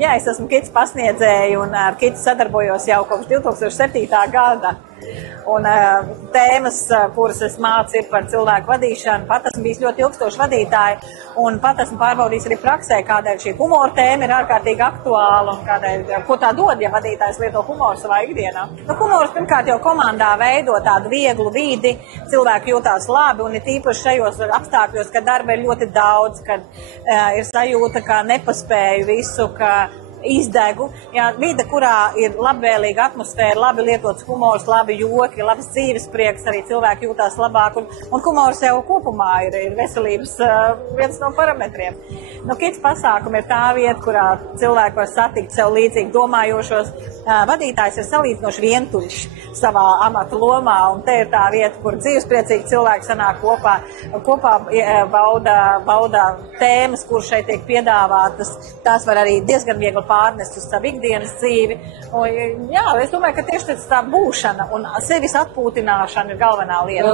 Jā, es esmu KITS pasniedzēja un ar KITS sadarbojos jau kopš 2007. gada. Un tēmas, kuras es mācu, ir par cilvēku vadīšanu. Pat esmu bijis ļoti ilgstoši vadītāji un pat esmu pārbaudījis arī praksē, kādēļ šī humora tēma ir ārkārtīgi aktuāla un kādēļ, ko tā dod, ja vadītājs lieto humoru savā ikdienā. Humors pirmkārt jau komandā veido tādu vieglu vidi, cilvēki jūtās labi un ir tīpaši šajos apstākļos, kad darba ir ļoti daudz, kad ir sajūta, ka nepaspēju visu, ka izdegu. Jā, vide, kurā ir labvēlīga atmosfēra, labi lietots humors, labi joki, labs dzīves prieks, arī cilvēki jūtās labāk. Un humors jau kopumā ir veselības viens no parametriem. KITS pasākumi ir tā vieta, kurā cilvēki var satikt sev līdzīgi domājošos. Vadītājs ir salīdzinoši vientuļš savā amata lomā, un te ir tā vieta, kur dzīvespriecīgi cilvēki sanāk kopā bauda tēmas, kur šeit tiek piedāvātas. Tās var arī diezgan viegli pārnest uz savu ikdienas dzīvi. Un, jā, es domāju, ka tieši tā būšana un sevis atpūtināšana ir galvenā lieta.